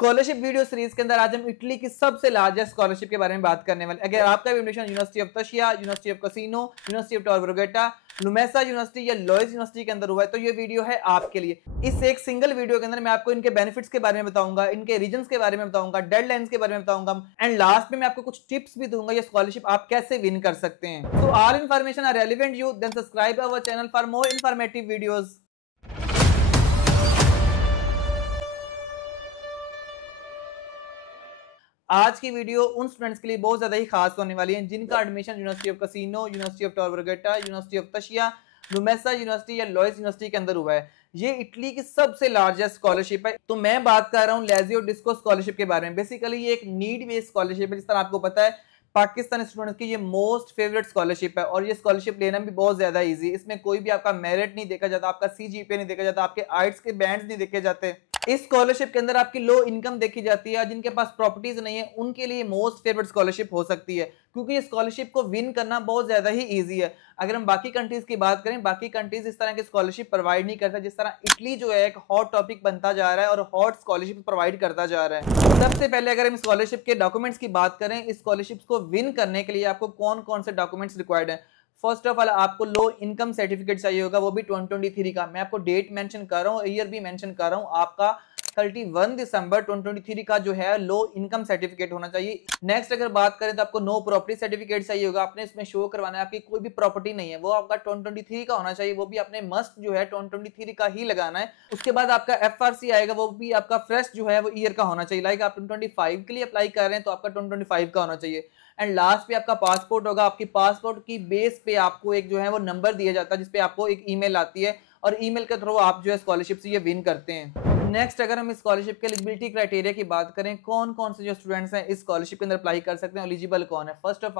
Scholarship video series के अंदर आज हम इटली की सबसे लार्जेस्ट स्कॉलरशिप के बारे में बात करने वाले। अगर आपका भी admission university of Tuscia, university of Cassino, university of Tor Vergata, LUMSA university या लॉयड यूनिवर्सिटी के अंदर हुआ है तो ये वीडियो है आपके लिए। इस एक सिंगल वीडियो के अंदर मैं आपको इनके बेनिफिट्स के बारे में बताऊंगा, इनके रीजंस के बारे में बताऊंगा, डेडलाइंस के बारे में बताऊंगा एंड लास्ट में मैं आपको कुछ टिप्स भी दूंगा ये स्कॉलरशिप आप कैसे विन कर सकते हैं। तो all information are relevant you, then subscribe our channel for more informative videos. आज की वीडियो उन स्टूडेंट्स के लिए बहुत ज्यादा ही खास होने वाली है जिनका admission university of Cassino, university of Tor ब्रूगेटा, university of तशिया, लुमेसा university या लॉयड यूनिवर्सिटी के अंदर हुआ है। ये इटली की सबसे लार्जेस्ट स्कॉलरशिप है। तो मैं बात कर रहा हूँ लेजियो डिस्को स्कॉलरशिप के बारे में। बेसिकली ये एक नीड बेस्ड स्कॉलरशिप है। जिस तरह आपको पता है पाकिस्तानी स्टूडेंट्स की ये मोस्ट फेवरेट स्कॉलरशिप है और ये स्कॉलरशिप लेना भी बहुत ज्यादा इजी है। इसमें कोई भी आपका मेरिट नहीं देखा जाता, आपका सीजीपीए नहीं देखा जाता, आपके आइट्स के बैंड्स नहीं देखे जाते। इस स्कॉलरशिप के अंदर आपकी लो इनकम देखी जाती है, जिनके पास प्रॉपर्टीज नहीं है उनके लिए मोस्ट फेवरेट स्कॉलरशिप हो सकती है, क्योंकि ये स्कॉलरशिप को विन करना बहुत ज्यादा ही इजी है। अगर हम बाकी कंट्रीज की बात करें, बाकी कंट्रीज इस तरह की स्कॉलरशिप प्रोवाइड नहीं करता। जिस तरह इटली जो है एक हॉट टॉपिक बनता जा रहा है और हॉट स्कॉलरशिप प्रोवाइड करता जा रहा है। सबसे पहले अगर हम स्कॉलरशिप के डॉक्यूमेंट्स की बात करें, इस स्कॉलरशिप को विन करने के लिए आपको कौन कौन से डॉक्यूमेंट्स रिक्वायर्ड है। फर्स्ट ऑफ ऑल आपको लो इनकम सर्टिफिकेट चाहिए होगा, वो भी 2023 का। मैं आपको डेट मेंशन कर रहा हूँ, ईयर भी मेंशन कर रहा हूँ। आपका 31 दिसंबर 2023 का जो है लो इनकम सर्टिफिकेट होना चाहिए। नेक्स्ट अगर बात करें तो आपको नो प्रॉपर्टी सर्टिफिकेट चाहिए होगा। आपने इसमें शो करवाना है आपकी कोई भी प्रॉपर्टी नहीं है, वो आपका 2023 का होना चाहिए। वो भी आपने मस्ट जो है 2023 का ही लगाना है। उसके बाद आपका एफआरसी आएगा, वो भी आपका फ्रेश जो है वो ईयर का होना चाहिए। लाइक आप 2025 के लिए अप्लाई कर रहे हैं तो आपका 2025 का होना चाहिए। एंड लास्ट पे आपका पासपोर्ट होगा। आपकी पासपोर्ट की बेस पे आपको एक जो है वो नंबर दिया जाता है जिसपे आपको एक ईमेल आती है और ईमेल के थ्रू आप जो है स्कॉलरशिप से ये विन करते हैं। नेक्स्ट अगर हम स्कॉलरशिप के एलिजिबिलिटी क्राइटेरिया की बात करें, कौन कौन से जो स्टूडेंट्स हैं इस स्कॉलरशिप के अंदर अप्लाई कर सकते हैं, एलिजिबल कौन है। First of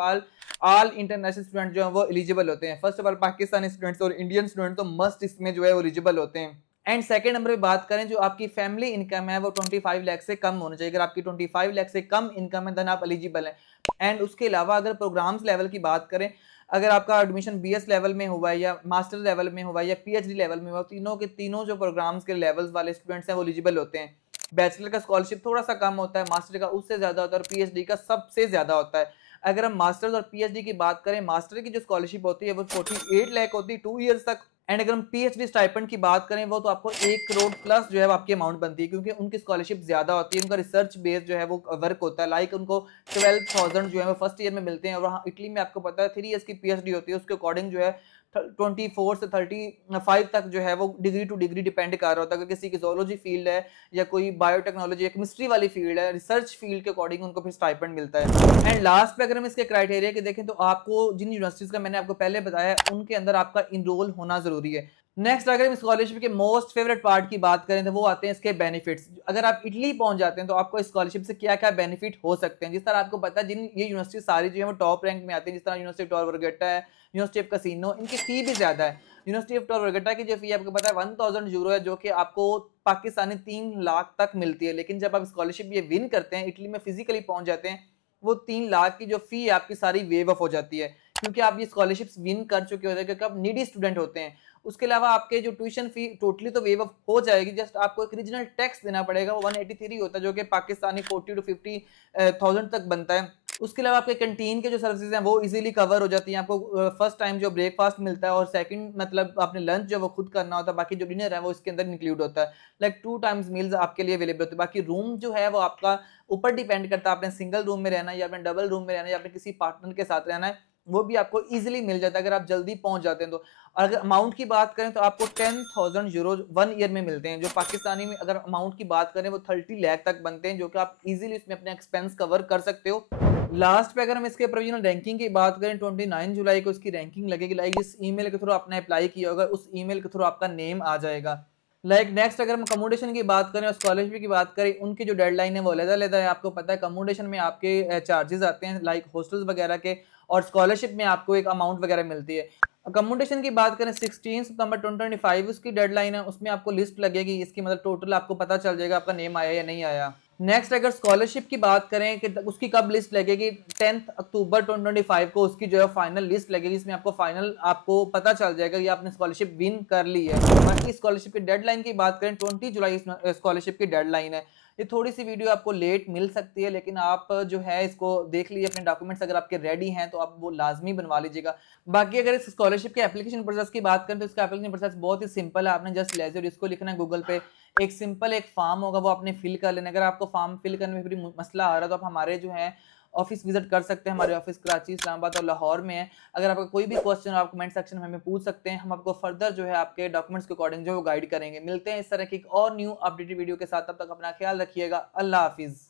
all international student जो है वो एलिजिबल होते हैं। First of all Pakistani students और इंडियन स्टूडेंट तो मस्ट इसमें जो है वो एलिजिबल होते हैं। एंड सेकंड नंबर पे बात करें, जो आपकी फैमिली इनकम है वो 25 लाख से कम होना चाहिए। अगर आपकी 25 लाख से कम इनकम है देन आप एलिजिबल हैं। एंड उसके अलावा अगर प्रोग्राम्स लेवल की बात करें, अगर आपका एडमिशन बीएस लेवल में हुआ है या मास्टर लेवल में हुआ है या पीएचडी लेवल में हुआ, तीनों के तीनों जो प्रोग्राम्स के लेवल्स वाले स्टूडेंट्स हैं वो एलिजिबल होते हैं। बैचलर का स्कॉलरशिप थोड़ा सा कम होता है, मास्टर का उससे ज्यादा होता है और पीएचडी का सबसे ज्यादा होता है। अगर हम मास्टर्स और पीएचडी की बात करें, मास्टर की जो स्कॉलरशिप होती है वो 48 लाख होती है 2 ईयर्स तक। एंड अगर हम पीएचडी स्टाइपेंड की बात करें, वो तो आपको 1 करोड़ प्लस जो है आपकी अमाउंट बनती है, क्योंकि उनकी स्कॉलरशिप ज्यादा होती है। उनका रिसर्च बेस्ड जो है वो वर्क होता है। लाइक उनको 12,000 जो है वो फर्स्ट ईयर में मिलते हैं और वहाँ इटली में आपको पता है 3 ईयर्स की पीएचडी होती है। उसके अकॉर्डिंग जो है 24 से 35 तक जो है वो डिग्री टू डिग्री डिपेंड कर रहा होता है। अगर किसी की जोलॉजी फील्ड है या कोई बायोटेक्नोलॉजी या केमिस्ट्री वाली फील्ड है, रिसर्च फील्ड के अकॉर्डिंग उनको फिर स्टाइपेंड मिलता है। एंड लास्ट पे अगर हम इसके क्राइटेरिया के देखें तो आपको जिन यूनिवर्सिटीज का मैंने आपको पहले बताया उनके अंदर आपका इनरोल होना जरूरी है। नेक्स्ट अगर हम स्कॉलरशिप के मोस्ट फेवरेट पार्ट की बात करें तो वो आते हैं इसके बेनिफिट्स। अगर आप इटली पहुंच जाते हैं तो आपको स्कॉलरशिप से क्या क्या बेनिफिट हो सकते हैं। जिस तरह आपको पता है जिन ये यूनिवर्सिटी सारी जो है वो टॉप रैंक में आती है, जिस तरह यूनिवर्सिटी ऑफ टर ब्रूगेटा है, यूनिवर्सिटी ऑफ कसिनो, इनकी फी भी ज्यादा है। यूनिवर्सिटी ऑफ टर ब्रूगेटा की जो फी आपको पता है 1000 यूरो है, जो कि आपको पाकिस्तानी 3 लाख तक मिलती है। लेकिन जब आप स्कॉलरशिप ये विन करते हैं, इटली में फिजिकली पहुंच जाते हैं, वो 3 लाख की जो फी आपकी सारी वेव ऑफ हो जाती है, क्योंकि आप ये स्कॉलरशिप्स विन कर चुके होते हैं, क्योंकि आप नीडी स्टूडेंट होते हैं। उसके अलावा आपके जो ट्यूशन फी टोटली तो वेव ऑफ हो जाएगी, जस्ट आपको एक रीजनल टैक्स देना पड़ेगा, वो 183 होता है, जो कि पाकिस्तानी 40 to 50,000 तक बनता है। उसके अलावा आपके कैंटीन के जो सर्विसेज हैं वो इजीली कवर हो जाती हैं। आपको फर्स्ट टाइम जो ब्रेकफास्ट मिलता है और सेकंड मतलब आपने लंच जो वो खुद करना होता है, बाकी जो डिनर है वो इसके अंदर इंक्लूड होता है। लाइक 2 टाइम्स मील्स आपके लिए अवेलेबल होते हैं। बाकी रूम जो है वो आपका ऊपर डिपेंड करता है, आपने सिंगल रूम में रहना है या आपने डबल रूम में रहना है या आपने किसी पार्टनर के साथ रहना है, वो भी आपको इजीली मिल जाता है अगर आप जल्दी पहुंच जाते हैं तो। और अगर अमाउंट की बात करें तो आपको 10,000 यूरो 1 ईयर में मिलते हैं, जो पाकिस्तानी में अगर अमाउंट की बात करें वो 30 लाख तक बनते हैं, जो कि आप इजीली इसमें अपने एक्सपेंस कवर कर सकते हो। लास्ट पे अगर हम इसके प्रोविजनल रैंकिंग की बात करें, 29 जुलाई को इसकी रैंकिंग लगेगी। लाइक इस ईमेल के थ्रू आपने अप्लाई किया होगा, उस ईमेल के थ्रू आपका नेम आ जाएगा। लाइक नेक्स्ट अगर हम अकोमोडेशन की बात करें और स्कॉलरशिप की बात करें, उनकी जो डेडलाइन है वो अलग-अलग है। आपको पता है अकोमोडेशन में आपके चार्जेस आते हैं लाइक हॉस्टल्स वगैरह के, और स्कॉलरशिप में आपको एक अमाउंट वगैरह मिलती है। अकोमोडेशन की बात करें 16 सितंबर 2025 उसकी डेडलाइन है, उसमें आपको लिस्ट लगेगी, इसकी मतलब टोटल आपको पता चल जाएगा आपका नेम आया या नहीं आया। नेक्स्ट अगर स्कॉलरशिप की बात करें कि उसकी कब लिस्ट लगेगी, 10 अक्टूबर 2025 को उसकी जो है फाइनल लिस्ट लगेगी, इसमें आपको फाइनल आपको पता चल जाएगा कि आपने स्कॉलरशिप विन कर ली है। बाकी स्कॉलरशिप की डेडलाइन की बात करें 20 जुलाई स्कॉलरशिप की डेडलाइन है। ये थोड़ी सी वीडियो आपको लेट मिल सकती है, लेकिन आप जो है इसको देख लीजिए, अपने डॉक्यूमेंट्स अगर आपके रेडी हैं तो आप वो लाजमी बनवा लीजिएगा। बाकी अगर इस स्कॉलरशिप के एप्लीकेशन प्रोसेस की बात करें तो इसका एप्लीकेशन प्रोसेस बहुत ही सिंपल है। आपने जस्ट लेजर इसको लिखना है गूगल पे, एक सिंपल एक फॉर्म होगा वो आपने फिल कर लेना। अगर आपको फॉर्म फिल करने में भी मसला आ रहा है तो आप हमारे जो है ऑफिस विजिट कर सकते हैं। हमारे ऑफिस कराची, इस्लामाबाद और लाहौर में है। अगर आपका कोई भी क्वेश्चन आप कमेंट सेक्शन में हमें पूछ सकते हैं, हम आपको फर्दर जो है आपके डॉक्यूमेंट्स के अकॉर्डिंग जो है वो गाइड करेंगे। मिलते हैं इस तरह की एक और न्यू अपडेटेड वीडियो के साथ, तब तक अपना ख्याल रखिएगा। अल्लाह हाफिज़।